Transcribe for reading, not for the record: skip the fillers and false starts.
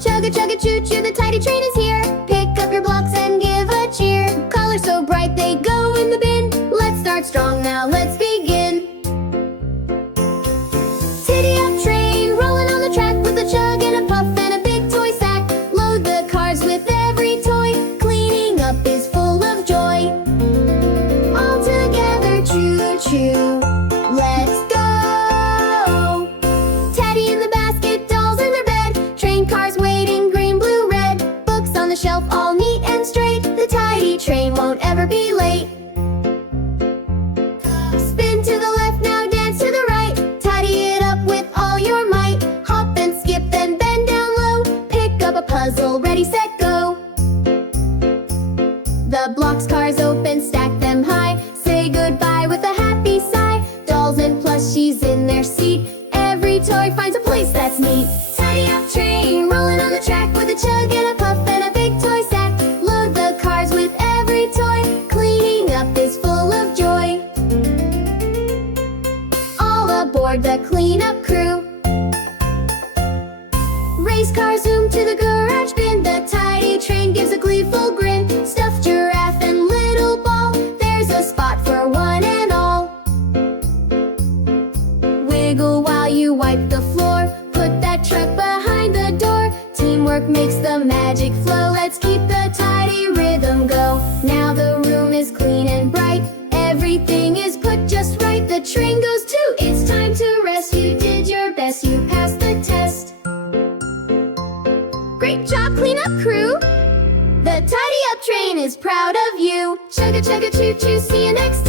Chugga chugga choo choo, the tidy train is here. Pick up your blocks and give a cheer. Colors so bright they go in the bin. Let's start strong now, let's begin. Tiddy up train, rolling on the track with a chug and a puff and a big toy sack. Load the cars with every toy. Cleaning up is full of joy. All together, choo choo, let's go. Teddy in the basket, dolls in their bed. Train cars waiting, green, blue, red. Books on the shelf, all neat and straight. The tidy train won't ever be late. Spin to the left, now dance to the right. Tidy it up with all your might. Hop and skip, then bend down low. Pick up a puzzle, ready, set, go. The blocks, cars open, stack them high. Say goodbye with a happy sigh. Dolls and plushies in their seat. Every toy finds a place that's neat. Tidy up train, rolling on the track with a chug and a puff and a big toy sack. Load the cars with every toy. Cleaning up is full of joy. All aboard the cleanup crew. Race car zoom to the garage bin. The tidy train gives a gleeful grin. Stuffed giraffe and little ball. There's a spot for one and all. Wiggle while you wipe the floor. Put that truck behind the door. Teamwork makes the magic flow. Let's keep the tidy rhythm go. Now the room is clean and bright. Everything is put just right. The train goes too. It's time to rest. You did your best. You passed the test. Great job, cleanup crew. The tidy up train is proud of you. Chugga chugga choo choo. See you next time.